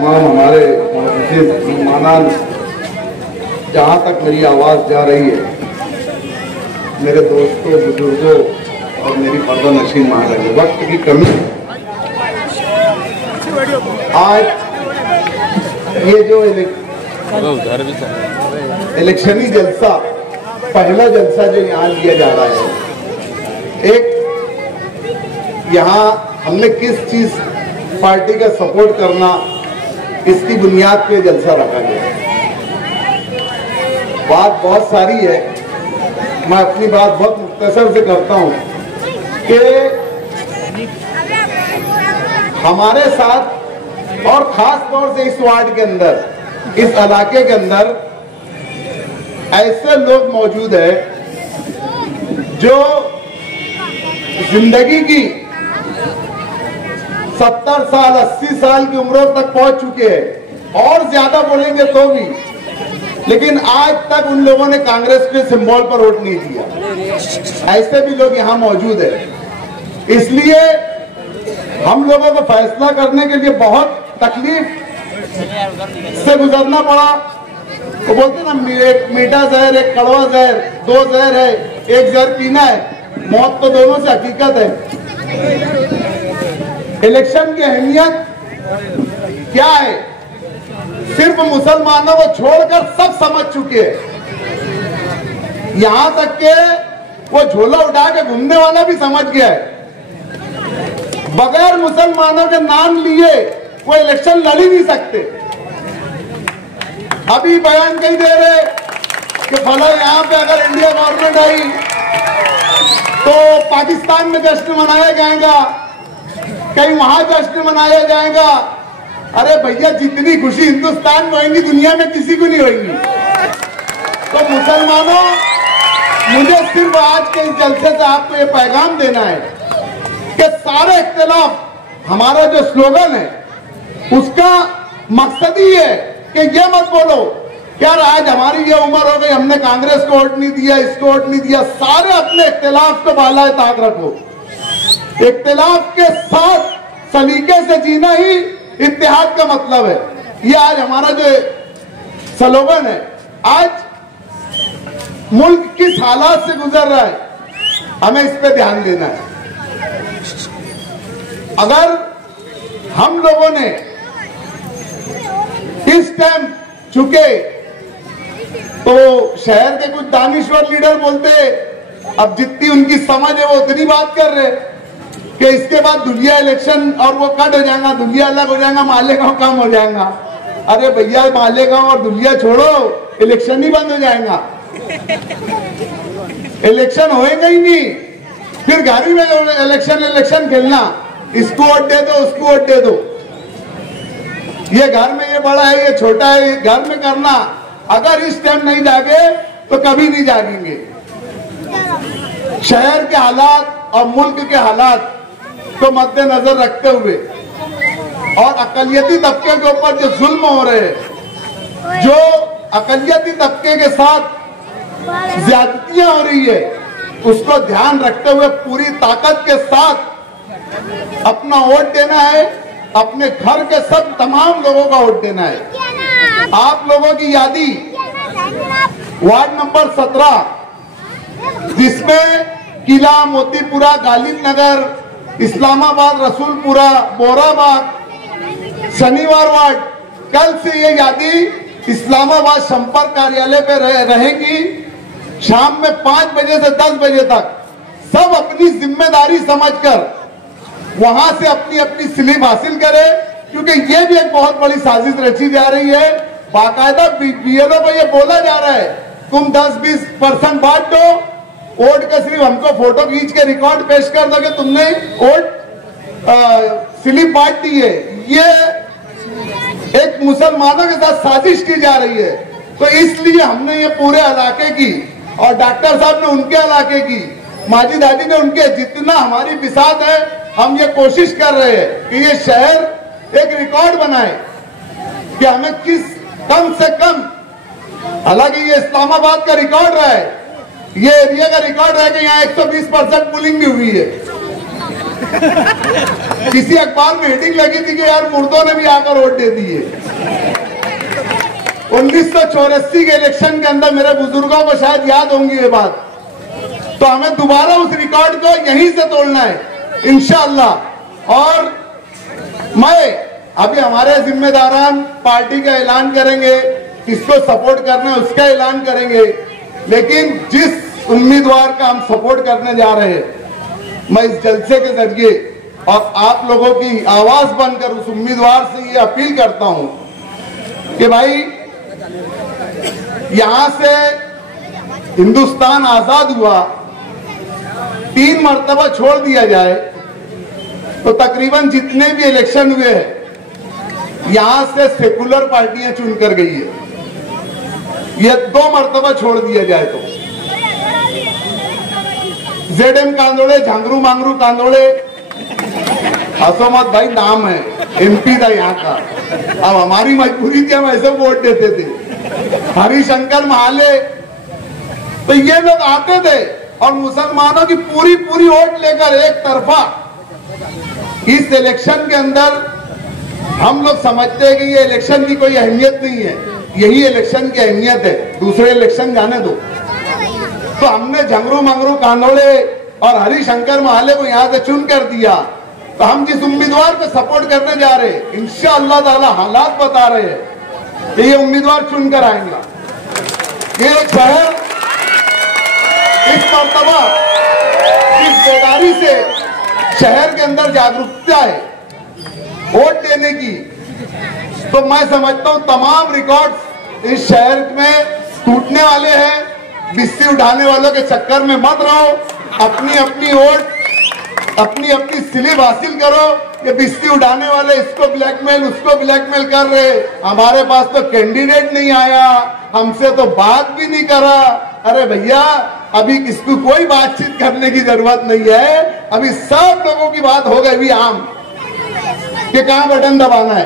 तमाम हमारे मेहमान, जहाँ तक मेरी आवाज़ जा रही है, मेरे दोस्तों, बुजुर्गों और मेरी पर्दा नशीन महाराज, वक्त की कमी। आज ये जो इलेक्शनी जलसा, पहला जलसा जो यहाँ लिया जा रहा है, एक यहाँ हमने किस चीज पार्टी का सपोर्ट करना, इसकी बुनियाद पे जलसा रखा गया। बात बहुत सारी है, मैं अपनी बात बहुत मुख्तसर से करता हूं कि हमारे साथ और खास तौर से इस वार्ड के अंदर, इस इलाके के अंदर ऐसे लोग मौजूद हैं जो जिंदगी की 70 साल 80 साल की उम्रों तक पहुंच चुके हैं और ज्यादा बोलेंगे तो भी, लेकिन आज तक उन लोगों ने कांग्रेस के सिंबल पर वोट नहीं दिया। ऐसे भी लोग यहाँ मौजूद हैं। इसलिए हम लोगों को फैसला करने के लिए बहुत तकलीफ से गुजरना पड़ा। वो बोलते ना, एक मीठा जहर, एक कड़वा जहर, दो जहर है, एक जहर पीना है, मौत तो दोनों से हकीकत है। इलेक्शन की अहमियत क्या है, सिर्फ मुसलमानों को छोड़कर सब समझ चुके हैं। यहां तक के वो झोला उठा के घूमने वाला भी समझ गया है, बगैर मुसलमानों के नाम लिए वो इलेक्शन लड़ ही नहीं सकते। अभी बयान कहीं दे रहे कि फला यहाँ पे अगर इंडिया गवर्नमेंट आई तो पाकिस्तान में जश्न मनाया जाएगा, कहीं वहां जश्न मनाया जाएगा। अरे भैया, जितनी खुशी हिंदुस्तान में होगी, दुनिया में किसी को नहीं होगी। तो मुसलमानों, मुझे सिर्फ आज के इस जलसे से आपको ये पैगाम देना है कि सारे इख्तिलाफ, हमारा जो स्लोगन है उसका मकसद ही है कि ये मत बोलो यार आज हमारी ये उम्र हो गई, हमने कांग्रेस को वोट नहीं दिया, इसको वोट नहीं दिया। सारे अपने इख्तिलाफ को बालाए ताक रखो। इख्तिलाफ के साथ सलीके से जीना ही इत्तेहाद का मतलब है। ये आज हमारा जो स्लोगन है। आज मुल्क किस हालात से गुजर रहा है, हमें इस पे ध्यान देना है। अगर हम लोगों ने इस टाइम चुके तो शहर के कुछ दानिश्वर लीडर बोलते, अब जितनी उनकी समझ है वो उतनी बात कर रहे कि इसके बाद दुलिया इलेक्शन और वो कट हो जाएगा, दुलिया अलग हो जाएगा, मालेगांव कम हो जाएगा। अरे भैया, मालेगांव और दुलिया छोड़ो, इलेक्शन ही बंद हो जाएगा। इलेक्शन होएगा ही नहीं, फिर घर में इलेक्शन खेलना, इसको वोट दे दो, उसको वोट दे दो। ये घर में ये बड़ा है, ये छोटा है, ये घर में करना। अगर इस टाइम नहीं जागे तो कभी नहीं जागेंगे। शहर के हालात और मुल्क के हालात को मद्देनजर रखते हुए और अकलियती तबके के ऊपर जो जुल्म हो रहे हैं, जो अकलियती तबके के साथ ज्यादतियां हो रही है, उसको ध्यान रखते हुए पूरी ताकत के साथ अपना वोट देना है। अपने घर के सब तमाम लोगों का वोट देना है। आप लोगों की यादी वार्ड नंबर 17, जिसमें किला, मोतीपुरा, गालिब नगर, इस्लामाबाद, रसूलपुरा, बोराबाग, शनिवार वार्ड, कल से ये यादी इस्लामाबाद संपर्क कार्यालय पे रहेगी। शाम में 5 बजे से 10 बजे तक सब अपनी जिम्मेदारी समझकर वहां से अपनी अपनी स्लिप हासिल करे, क्योंकि ये भी एक बहुत बड़ी साजिश रची जा रही है। बाकायदा बीएलओ को ये बोला जा रहा है, तुम 10-20% बांट दो, वोट का सिर्फ हमको फोटो खींच के रिकॉर्ड पेश कर दो कि तुमने वोट स्लिप बांट दी है। ये एक मुसलमानों के साथ साजिश की जा रही है। तो इसलिए हमने ये पूरे इलाके की, और डॉक्टर साहब ने उनके इलाके की, माजिद हाजी ने उनके, जितना हमारी बिसात है, हम ये कोशिश कर रहे हैं कि ये शहर एक रिकॉर्ड बनाए कि हमें किस कम से कम, हालांकि ये इस्लामाबाद का रिकॉर्ड रहा है, ये एरिया का रिकॉर्ड रहा है कि यहाँ 120% पुलिंग भी हुई है। किसी अखबार में हेडिंग लगी थी कि यार मुर्दों ने भी आकर वोट दे दिए। 1984 के इलेक्शन के अंदर मेरे बुजुर्गों को शायद याद होंगी ये बात। तो हमें दोबारा उस रिकॉर्ड को यहीं से तोड़ना है इंशाअल्लाह। और मैं अभी हमारे जिम्मेदारान पार्टी का ऐलान करेंगे, किसको सपोर्ट करना है उसका ऐलान करेंगे, लेकिन जिस उम्मीदवार का हम सपोर्ट करने जा रहे हैं, मैं इस जलसे के जरिए और आप लोगों की आवाज बनकर उस उम्मीदवार से ये अपील करता हूं कि भाई यहां से हिंदुस्तान आजाद हुआ, 3 मर्तबा छोड़ दिया जाए तो तकरीबन जितने भी इलेक्शन हुए हैं यहां से सेकुलर पार्टियां चुनकर गई है। ये 2 मर्तबा छोड़ दिया जाए तो जेडएम कांदोड़े, झांगरू मांगरू कांदोड़े, हंसो मत भाई, नाम है, एमपी था यहाँ का। अब हमारी मजबूरी थी, हम ऐसे वोट देते थे। हरिशंकर महाले, तो ये लोग आते थे और मुसलमानों की पूरी पूरी वोट लेकर एक तरफा इस इलेक्शन के अंदर हम लोग समझते हैं कि ये इलेक्शन की कोई अहमियत नहीं है, यही इलेक्शन की अहमियत है, दूसरे इलेक्शन जाने दो। तो हमने झंगरू मंगरू कांदोड़े और हरिशंकर महाले को यहां से चुन कर दिया। तो हम जिस उम्मीदवार को सपोर्ट करने जा रहे हैं, इंशाअल्लाह ताला हालात बता रहे हैं कि ये उम्मीदवार चुनकर आएंगे। ये शहर इस मर्तबा इस बेदारी से शहर के अंदर जागरूकता है वोट देने की, तो मैं समझता हूं तमाम रिकॉर्ड्स इस शहर में टूटने वाले हैं। बिस्सी उठाने वालों के चक्कर में मत रहो, अपनी अपनी वोट, अपनी अपनी स्लिप हासिल करो। ये बिस्सी उठाने वाले इसको ब्लैकमेल उसको ब्लैकमेल कर रहे, हमारे पास तो कैंडिडेट नहीं आया, हमसे तो बात भी नहीं करा। अरे भैया, अभी किसको कोई बातचीत करने की जरूरत नहीं है, अभी सब लोगों की बात हो गई आम कि कहां बटन दबाना है।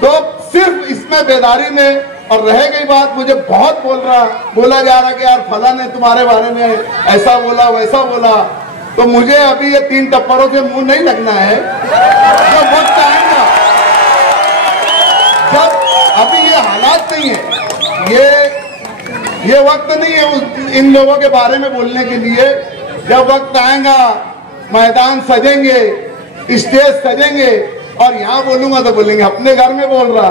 तो सिर्फ इसमें बेदारी में, और रह गई बात, मुझे बहुत बोला जा रहा कि यार फला ने तुम्हारे बारे में ऐसा बोला वैसा बोला, तो मुझे अभी ये 3 टप्परों से मुंह नहीं लगना है। जब वक्त आएगा, जब अभी ये हालात नहीं है, ये वक्त नहीं है इन लोगों के बारे में बोलने के लिए। जब वक्त आएगा, मैदान सजेंगे, स्टेज सजेंगे, और यहां बोलूंगा तो बोलेंगे अपने घर में बोल रहा,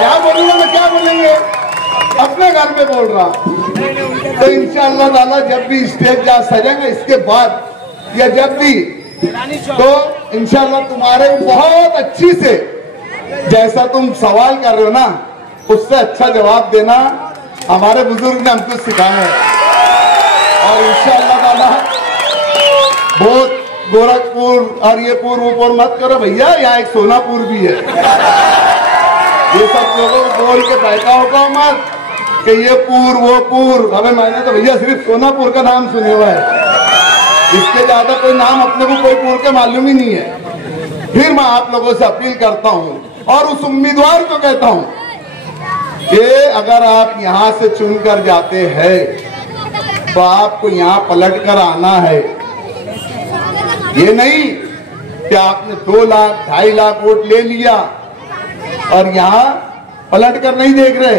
यहां बोलूंगा तो क्या बोलेंगे, अपने घर में बोल रहा। तो इंशाअल्लाह ताला जब भी स्टेज जहां सजेंगे, इसके बाद या जब भी, तो इंशाअल्लाह तुम्हारे बहुत अच्छी से, जैसा तुम सवाल कर रहे हो ना, उससे अच्छा जवाब देना हमारे बुजुर्ग ने हमको सिखाया है। और इंशाअल्लाह ताला बहुत गोरखपुर और ये पूर्व ऊपर मत करो भैया, यहाँ एक सोनापुर भी है। ये सब लोगों को बोल के बैठा होगा मत कि ये पूर्व वो पूर्व। अबे मैंने तो भैया सिर्फ सोनापुर का नाम सुने हुआ है, इसके ज्यादा कोई नाम अपने को कोई पूर्व के मालूम ही नहीं है। फिर मैं आप लोगों से अपील करता हूँ और उस उम्मीदवार को कहता हूँ कि अगर आप यहाँ से चुनकर जाते हैं तो आपको यहाँ पलट कर आना है। ये नहीं कि आपने 2 लाख 2.5 लाख वोट ले लिया और यहाँ पलट कर नहीं देख रहे,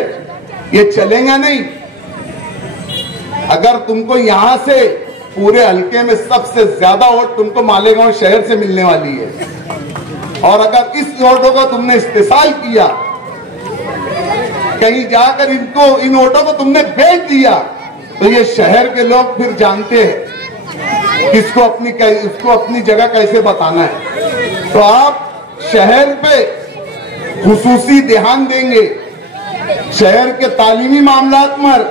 ये चलेगा नहीं। अगर तुमको यहाँ से पूरे हल्के में सबसे ज्यादा वोट तुमको मालेगांव शहर से मिलने वाली है, और अगर इस वोटों का तुमने इस्तेमाल किया, कहीं जाकर इन वोटों को तुमने बेच दिया, तो ये शहर के लोग फिर जानते हैं किसको उसको अपनी जगह कैसे बताना है। तो आप शहर पे खुसूसी ध्यान देंगे, शहर के तालीमी मामलात पर,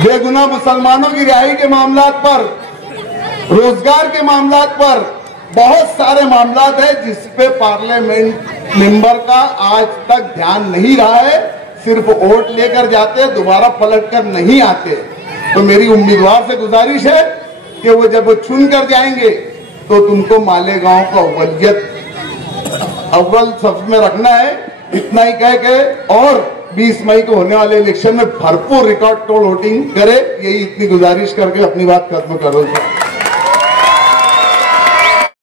बेगुनाह मुसलमानों की रिहाई के मामलात पर, रोजगार के मामलात पर, बहुत सारे मामलात है जिसपे पार्लियामेंट मेंबर का आज तक ध्यान नहीं रहा है। सिर्फ वोट लेकर जाते, दोबारा पलट कर नहीं आते। तो मेरी उम्मीदवार से गुजारिश है कि वो जब वो चुन कर जाएंगे तो तुमको मालेगांव का अव्वल सब में रखना है। इतना ही कह के और 20 मई को होने वाले इलेक्शन में भरपूर रिकॉर्ड तोड़ वोटिंग करे, यही इतनी गुजारिश करके अपनी बात खत्म करो।